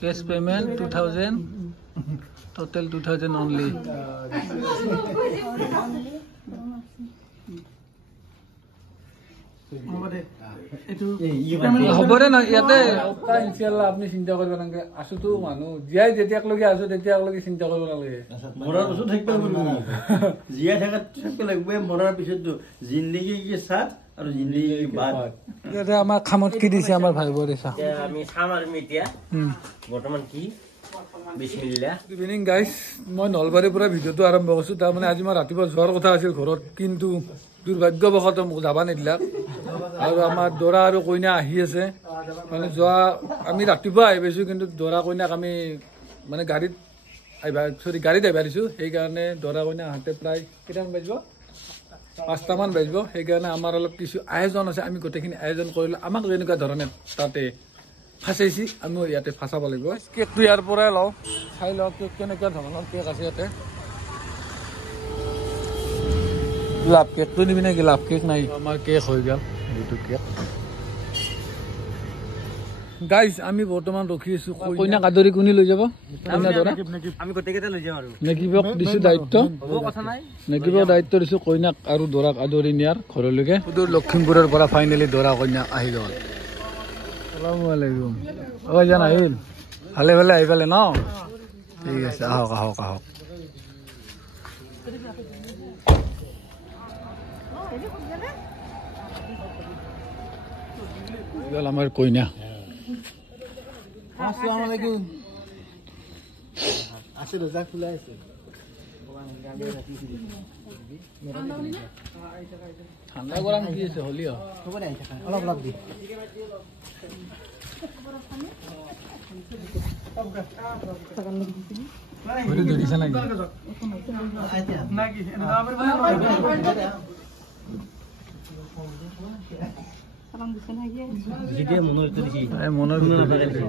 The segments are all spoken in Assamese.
Cash payment 2000. Total 2000 only. হবৰে না ইয়াতে ইনশাআল্লাহ আপনি চিন্তা কৰিব নালাগে আছোতো মানুহ জিয়াই যেতিয়াকলৈকে আছো তেতিয়াকলৈকে চিন্তা কৰিব নালাগে মৰাৰ পিছত থাকিব লাগিব জিয়াই থাকাত থাকিব লাগিব মৰাৰ পিছত জিন্দগী কি সাথ আৰু জিন্দগী কি বাদ ইয়াতে আমাৰ খামত কি দিছে আমাৰ ভাই বৰেছা আমি খাম আৰু মিতিয়া বৰ্তমান কি বিসমিল্লাহ গুড ইভিনিং গাইস মই নলবাৰীৰ পৰা ভিডিঅ'টো আৰম্ভ কৰিছো তাৰ মানে আজি মই ৰাতিপুৱা যোৱাৰ কথা আছিল ঘৰত কিন্তু দুৰ্ভাগ্যবশতঃ মোক যাব নিদিলাক আৰু আমাৰ দৰা আৰু কইনা আহি আছে মানে যোৱা আমি ৰাতিপুৱা আহি পাইছো কিন্তু দৰা কইনাক আমি মানে গাড়ীত আহিবা দিছো সেইকাৰণে দৰা কইনা আহোঁতে প্ৰায় কেইটামান বাজিব 5টামান বাজিব সেইকাৰণে আমাৰ অলপ কিছু আয়োজন আছে আমি গোটেইখিনি আয়োজন কৰিলো আমাক যেনেকুৱা ধৰণে তাতে ফাঁচাইছি আমি ইয়াতে ফাঁচাব লাগিব কেকটো ইয়াৰ পৰাই লওঁ চাই লওঁ কেক কেনেকুৱা ধৰণৰ কেক আছে ইয়াতে লাভ কেকটো নিবি নেকি লাভ কেক নাই আমাৰ কেক হৈ গ'ল এইটো কেক গাইজ আমি বৰ্তমান ৰখি আছো কইনাক আদৰি কোনে লৈ যাব কইনা দৰা আমি গোটেইকেইটা লৈ যাম আৰু নেকিবক দিছো দায়িত্ব নেকিবক দায়িত্ব দিছো কইনাক আৰু দৰাক আদৰি নিয়াৰ ঘৰলৈকে সুদূৰ লখিমপুৰৰ পৰা ফাইনেলি দৰা কইনা আহি গ'ল আসসালামু আলাইকুম অ জান আহিল ভালে ভালে আহি পালে ন ঠিক আছে আহক আহক আহক আমার কইনা আসসালামু আলাইকুম আছে রোজা খোলা আছে ঠান্ডা গরম কি আছে হলিও খবর আই থাকা অলপ অলপ দি ওরে দড়িছে নাকি নাকি আমার সালাম দিছেন আগে জিকে মনৰ তো দিছি মনৰ লাগাইছে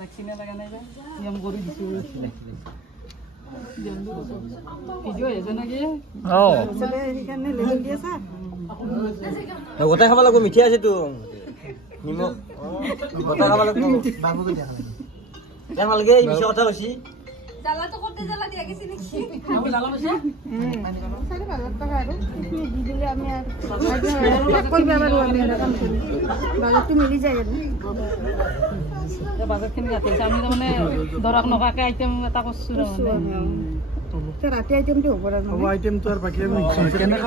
লাকিনা লাগা নাই বা নিয়ম কৰি দিছো ভিডিও আছে নাকি ও চলে এখানে লেভেল দি আছে গোটাই খাব লাগব মিঠা আছে তো নিমখ গোটাই খাব লাগব বাবুকে দেখা লাগে লাগে এই বিষয় কথা কৈছি জালা তো করতে জালা দিয়া গেছি নাকি আমি জালা বসে মানে কত 4000 টাকা আর দি দিলে আমি আর কইবে আবার আমি কাম করি বাজারটি মিলি যায় না বাজার কিনে যাতে আমি তো মানে দরাক নকাকে আইটেম এটা করছু না তো রাতে আইটেমটি হবে না হবে আইটেম তো আর বাকি আমি কেনে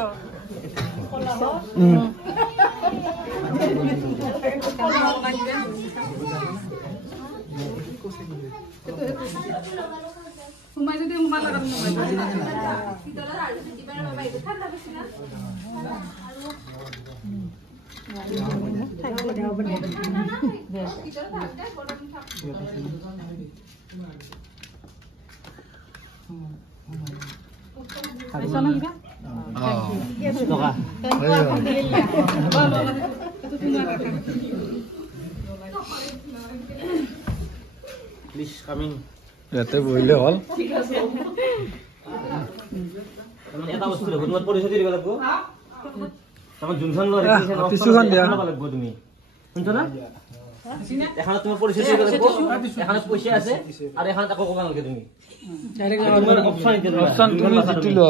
Rumah itu dia rumah lagan rumah. Kita lah ada di mana bapak itu kan tapi sih na. Sana juga? Oh. Loka. Please coming. Yatte boile hol. ঠিক আছে। মানে এটা বস্তু লাগব তোমার পরিচয় দিবা লাগব। তোমার জুনসন লরে পিছুখন দিয়া লাগব তুমি। শুনছো না? এখন তোমার পরিচয় দিবা লাগব। এখন পয়সা আছে আর এখন টাকা কবা নালকে তুমি। ডাইরেক্ট তোমার অপশন দিতে অপশন তুমি জিতিলো।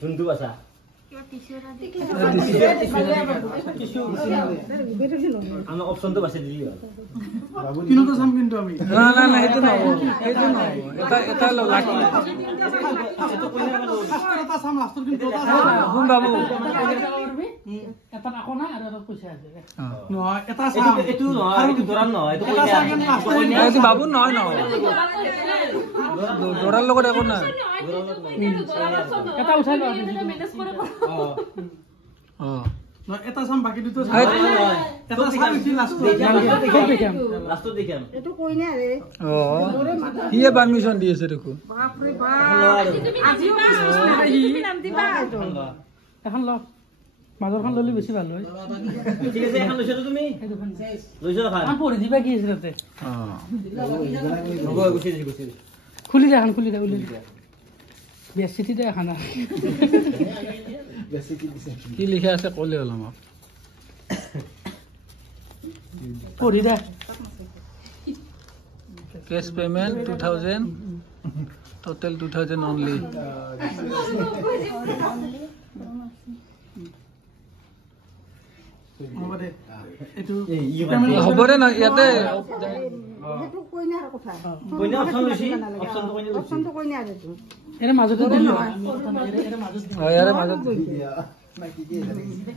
জুনদু বাসা। আমরা অপশন তো বাসে দিলি কিনো তো সাম কিন্তু আমি না না না এটা না এটা না এটা এটা লাকি এটা কইনা এটা সাম লাস্ট কিন্তু এটা হুন বাবু এটা রাখো না আর এটা পয়সা আছে নয় এটা সাম এটু নয় এটু দরান নয় এটা কইনা এটা বাবু নয় নয় দরার লগত এখন না এটা উঠাই লও মেনেজ করে এটা সাম বাকি দুটো এটা সাম কি লাস্ট দেখাম এটো কই না রে ও কিয়ে পারমিশন দিয়েছে দেখো বাপ রে বাপ আজিও তুমি নাম দিবা এখন ল মাজৰখন ললি বেছি ভাল হয় ঠিক আছে এখন লৈছো তুমি লৈছো খান আ পৰি দিবা কি আছে নগো গুছি খুলি দে এখন খুলি দে উলি বেছিতি দে খানা বেছিতি দিছে কি লিখা আছে কলে হল আমাক পঢ়ি দে Cash payment 2000. Total 2000 only. Hobore na yate. Hetu koinar kotha. Koina option লৈছি optionটো koina লৈছি Optionটো koinar hetu. Ere majot di. Ere majot di.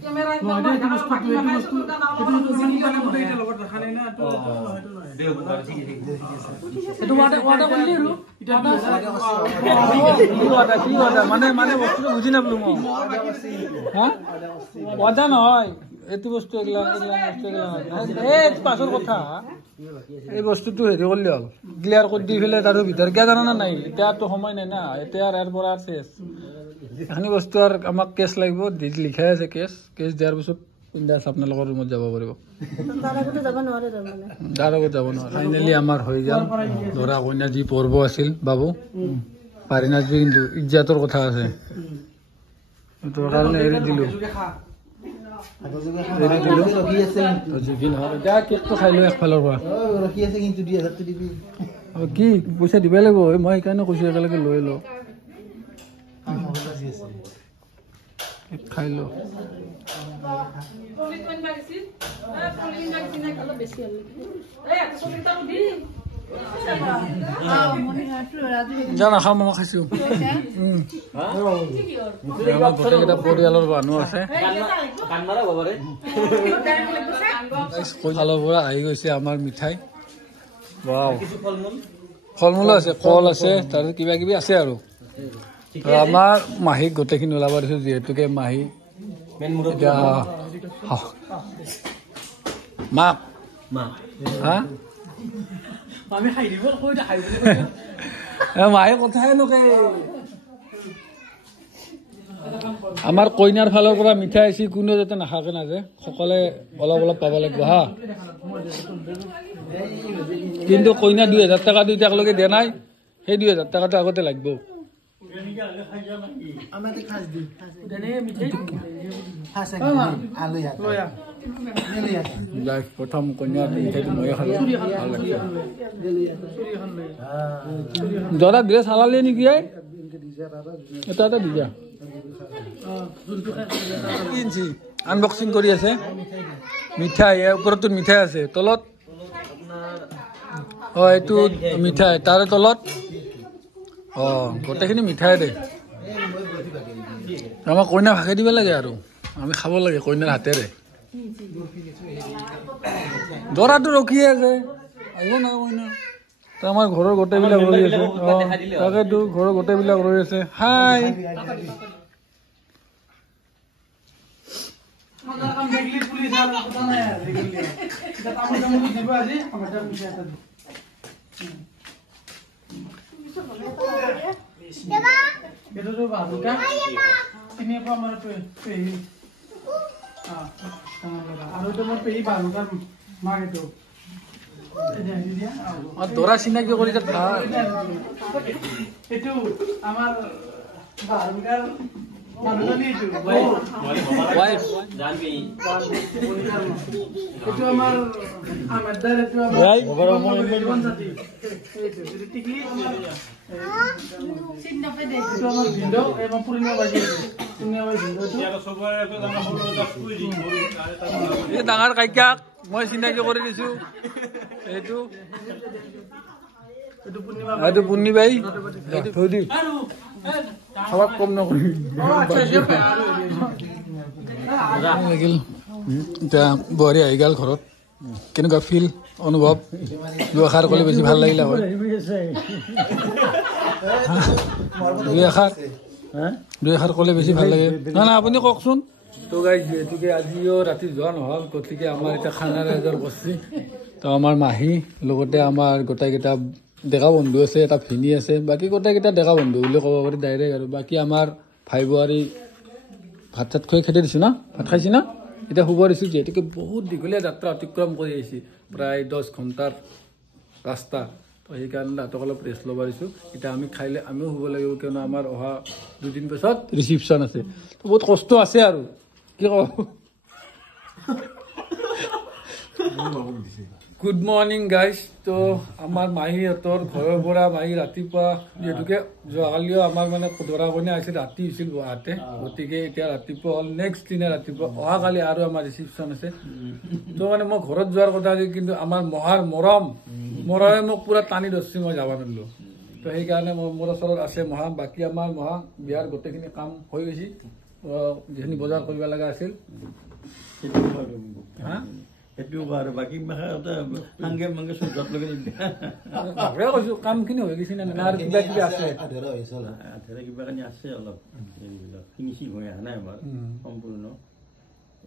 Camera Itu wada bolli ru. Wada মানে বস্তুটো বুজি নাপলো মই হা wada নহয় এটো বস্তু এগলা এই পাছৰ কথা এই বস্তুটো হেৰি কৰলি হল ক্লিয়াৰ কৰি দি ফেলে তার ভিতর কে জানা না নাই এটা তো সময় নাই না এটা আর পর আর শেষ এখানি বস্তু আর আমাক কেস লাগিব লিখাই আছে কেস দিয়ার পিছত ইন্দাস আপোনালোকৰ ৰুমত যাব পাৰিব দাৰাগত যাব নোৱাৰে ফাইনালি আমাৰ হৈ গ'ল দৰা কইনা যি পৰ্ব আছিল বাবু পাৰি নাচবি কিন্তু ইজ্জাতৰ কথা আছে তোৰ কাৰণে এৰি দিলো কেকটো খাই লৈ একফালৰ পৰা কি পইচা দিবই লাগিব মই সেইকাৰণে কৈছো একেলগে লৈ ল খাই ল জানা খাম মই খাইছো গোটেইকেইটা পৰিয়ালৰ মানুহ আছে ফালৰ পৰা আহি গৈছে আমাৰ মিঠাই ফল মূল আছে কল আছে তাৰপিছত কিবা কিবি আছে আৰু আমাৰ মাহীক গোটেইখিনি ওলাব দিছো যিহেতুকে মাহী মাক হা মায়ে কথাই নকয় আমাৰ কইনাৰ ফালৰ পৰা মিঠাই আহিছে কোনেও যাতে নাখাকে নাযায় সকলে অলপ অলপ পাব লাগিব হা কিন্তু কইনা 2000 টাকা দুইটা একেলগে দিয়া নাই সেই 2000 টাকাটো আগতে লাগিব প্ৰথম কইনা জৰা দিয়ে চালালে নেকি এটা দি যা আনবক্সিং কৰি আছে মিঠাই ওপৰতো মিঠাই আছে তলত এইটো মিঠাই তাৰে তলত গোটেইখিনি মিঠাই দে আমাক কইনা ভাগে দিব লাগে আৰু আমি খাব লাগে কইনাৰ হাতেৰে দৰাটো ৰখিয়ে আছে আহিব নাই কইনা আমাৰ ঘৰৰ গোটেইবিলাক ৰৈ আছে তাকেতো ঘৰৰ গোটেইবিলাক ৰৈ আছে হাই দৰা চিনাকি কৰি ডাঙৰ কাইকাক মই চিনাকি কৰি দিছো এইটো পুৰ্ণি বাই থৈ দি খাবাক কম নকৰি লাগিল এতিয়া বোৱাৰী আহি গ'ল ঘৰত কেনেকুৱা ফিল অনুভৱ দুআষাৰ ক'লে বেছি ভাল লাগিলে হয় দুই এষাৰ ক'লে বেছি ভাল লাগে না আপুনি কওকচোন তো গাইজ যিহেতুকে আজিও ৰাতি যোৱা নহ'ল গতিকে আমাৰ এতিয়া খানাৰ আয়োজন কৰিছে তো আমাৰ মাহী লগতে আমাৰ গোটেইকেইটা ডেকা বন্ধু আছে এটা ভিনী আছে বাকী গোটেইকেইটা ডেকা বন্ধু বুলি ক'ব পাৰি ডাইৰেক্ট আৰু বাকী আমাৰ ভাই বোৱাৰী ভাত চাত খুৱাই খেদি দিছোঁ না ভাত খাইছি না এতিয়া শুব দিছোঁ যিহেতুকে বহুত দীঘলীয়া যাত্ৰা অতিক্ৰম কৰি আহিছে প্ৰায় 10 ঘণ্টাৰ ৰাস্তা তো সেইকাৰণে তাহাঁতক অলপ ৰেষ্ট ল'ব দিছোঁ এতিয়া আমি খাইলে আমিও শুব লাগিব কিয়নো আমাৰ অহা 2 দিন পিছত ৰিচিপশ্যন আছে তো বহুত কষ্ট আছে আৰু কি কওঁ গুড মৰ্ণিং গাইজ। তো আমাৰ মাহীহঁতৰ ঘৰৰ পৰা মাহী ৰাতিপুৱা যিহেতুকে যোৱাকালিও আমাৰ মানে ধৰা কইনা আছিল, ৰাতি হৈছিল গুৱাহাটী, গতিকে এতিয়া ৰাতিপুৱা হ'ল নেক্সট দিনা ৰাতিপুৱা অহাকালি আৰু আমাৰ ৰিচিপশ্যন আছে। তো মানে মই ঘৰত যোৱাৰ কথা আছিল, কিন্তু আমাৰ মহাৰ মৰমে মোক পুৰা টানি ধৰিছে, মই যাব নোৱাৰিলোঁ। তো সেইকাৰণে মোৰ ওচৰত আছে মহা। বাকী আমাৰ মহা বিয়াৰ গোটেইখিনি কাম হৈ গৈছে, যিখিনি বজাৰ কৰিব লগা আছিল বাকী কৈছো কামখিনি হৈ গৈছে নে আৰু কিবা কিবি আছে কিবা কানি আছে অলপ ফিনিচিং হৈ অহা নাই আমাৰ সম্পূৰ্ণ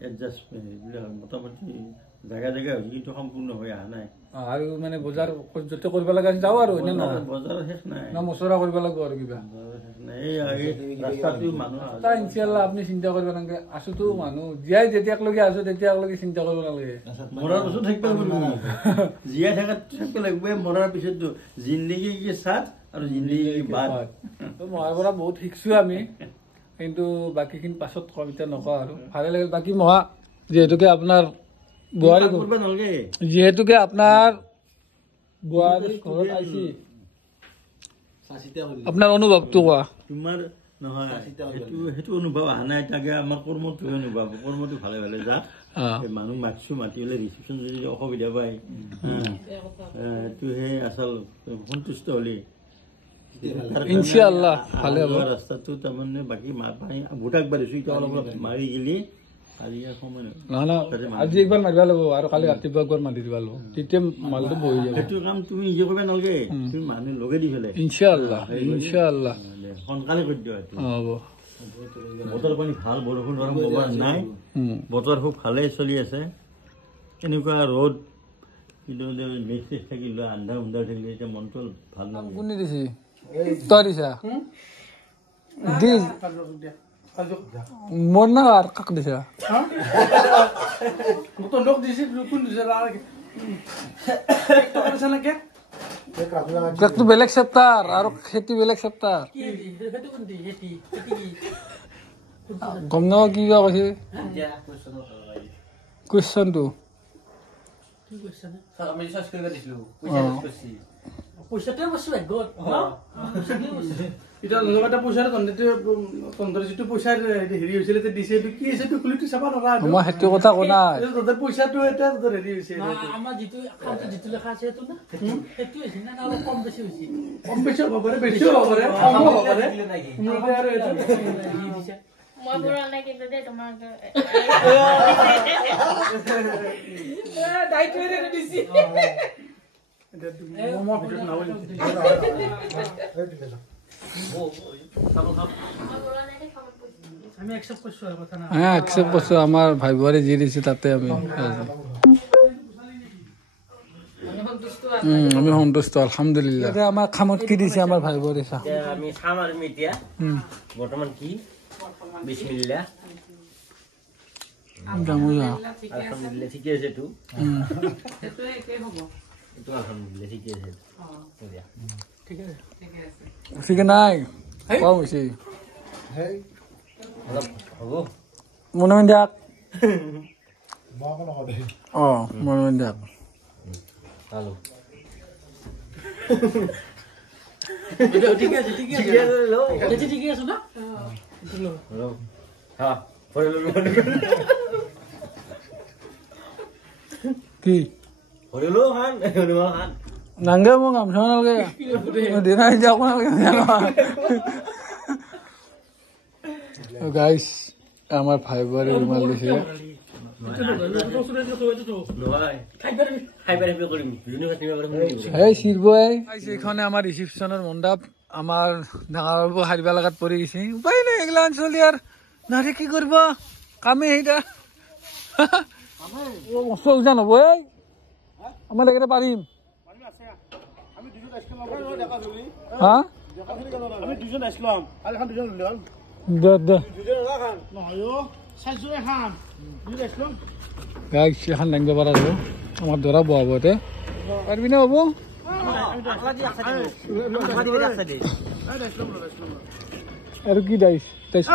এডজাষ্ট এইবিলাক মোটামুটি জাগা জাগা হৈছে, কিন্তু সম্পূৰ্ণ হৈ অহা নাই। আৰু মানে বজাৰ য'তে কৰিব লগা আছে যাওঁ আৰু এনে নহয়, বজাৰ শেষ নাই, মচৰা কৰিব লাগিব আৰু কিবা ইনশাল্লাহ আপুনি চিন্তা কৰিব নালাগে। আছোতো মানুহ জীয়াই যেতিয়ালৈকে আছো তেতিয়ালৈকে চিন্তা কৰিব নালাগে। মৰাৰ পিছত থাকিব লাগিব, জীয়াই থকাত থাকিব লাগিব। মৰাৰ পিছততো জিন্দগী কি সাথ আৰু জিন্দগী বাদ। মহাৰ পৰা বহুত শিকছো আমি, কিন্তু বাকীখিনি পাছত কম, এতিয়া নকওঁ আৰু। ভালে লাগিল। বাকী মহা যিহেতুকে আপোনাৰ বোৱাৰী ঘৰত আহিছি, আপোনাৰ অনুভৱটো কোৱা। তোমাৰ নহয় সেইটো অনুভৱ অহা নাই, তাকে আমাৰ কৰ্মটোহে অনুভৱ। কৰ্মটো ভালে ভালে যাক মানুহ মাতিছো, মাতি পেলাই ৰিচিপশ্যন যদি অসুবিধা পায় সেইটোহে আচল সন্তুষ্ট হলি ইনশাআল্লাহ ভালে হ'ব। ৰাস্তাটো তাৰমানে বাকী ভোটাক বাঢ়িছো, এতিয়া অলপ অলপ মাৰি গেলি আজি একবাৰ মাৰিব লাগিব আৰু কালি ৰাতিপুৱা একবাৰ মাৰি দিব লাগিব, তেতিয়া মালটো বহি যাব। সেইটো কাম তুমি নিজে কৰিব নালাগে, তুমি মানুহ লগে দি পেলাই ইনশাআল্লাহ সোনকালে কৰি দিবা। হ'ব। বতৰ পানী ভাল, বৰষুণ নাই, বতৰ খুব ভালে চলি আছে। এনেকুৱা ৰ'দ কিন্তু মেঘ চেঘ থাকিলে আন্ধাৰ উন্ধাৰ থাকিলে এতিয়া মনটো ভাল নালাগে। কোনে দিছে? তই দিছা? মোৰ না আৰু কাক দিছা? কেকটো বেলেগ চেপ্টাৰ আৰু খেতি বেলেগ চেপ্টাৰ। গম নাপাওঁ কি বা কৈছে কুৱেশ্যনটো। মই সেইটো কথা কোৱা নাই। একচেপ্ট কৰিছো, আমাৰ ভাই বোৱাৰী যি দিছে তাতে আমি সন্তুষ্ট আলহামদুলিল্লাহ। আমাৰ খামত কি দিছে আমাৰ ভাই বোৱাৰী চা আমি খাম আৰু এতিয়া বৰ্তমান কি বিসমিল্লাহ আলহামদুলিল্লাহ ঠিকে আছে তো আলহামদুলিল্লাহ ঠিকে আছে ঠিক নাই কম হৈছে হ'ব মনে মনে দিয়ক মনে মনে দিয়ক ভালো কি নাংগে মোক গামছা নালাগে দিনাই যাওক গাইছ আমাৰ ভাই বোৱাৰী ৰুমাল দিছে এইখনে আমাৰ ৰিচিপশ্যনৰ মণ্ডপ আমাৰ ডাঙৰ বাবু হাৰিব লগাত পৰি গৈছে উপায় নাই এইগিলা চলি আৰু নাৰে কি কৰিব কামে সেইটা মস্ত উজান হ'ব আমাৰ এইকেইটা পাৰিম হা এখন দাঙিব পৰা যাব আমাৰ দৰা বহাব এতে পাৰিবি নে হ'ব আৰু কি দাইছ দাইছ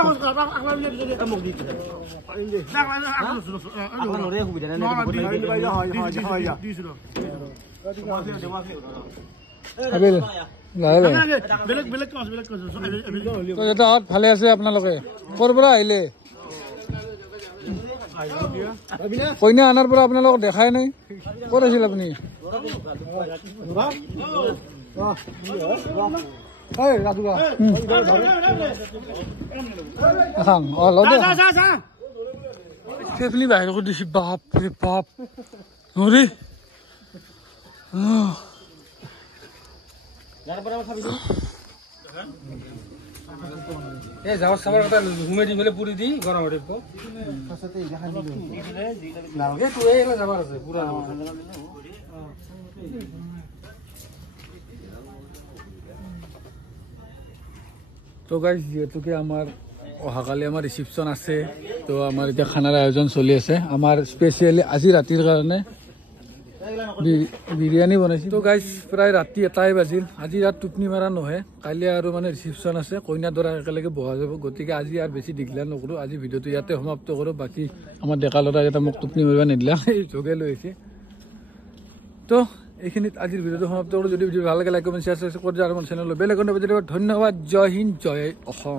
আবিল ভালে আছে আপোনালোকে ক'ৰ পৰা আহিলে কইনা আনাৰ পৰা আপোনালোকক দেখাই নাই ক'ত আছিল আপুনি ফেফলি বাহিৰ কৰি দিছে বাপৰে বাপ নৰি যাওয়ার সবার কথা ঘুমে দি মেলে পুরি দি গরম হয়ে পো যাবার আছে পুরা তো গাইজ যেহেতুকে আমার অহাকালি আমার রিসেপশন আছে তো আমার এটা খানার আয়োজন চলি আছে আমার স্পেশালি আজি রাতির কারণে বিরিয়ানি বনাইছি তো গাইজ প্রায় রাতি 1টাই বাজিল আজি রাত টুপনি মারা নহে কালি আর মানে রিসেপশন আছে কইনা দরা একেলগে বহা যাব গতিকে আজি আর বেশি দিগলা নকৰো আজি ভিডিওটো ইয়াতে সমাপ্ত কৰো বাকি আমাৰ ডেকা লৰা এটা মোক টুপনি মাৰিবা নিদিলা এই যোগে লৈছে তো এইখিনিত আজিৰ ভিডিওটো সমাপ্ত কৰো যদি ভিডিও ভাল লাগে লাইক কমেন্ট শেয়াৰ কৰি আৰু মোৰ চেনেললৈ বেল আইকনটো বাজি দিব ধন্যবাদ জয় হিন্দ জয় অসম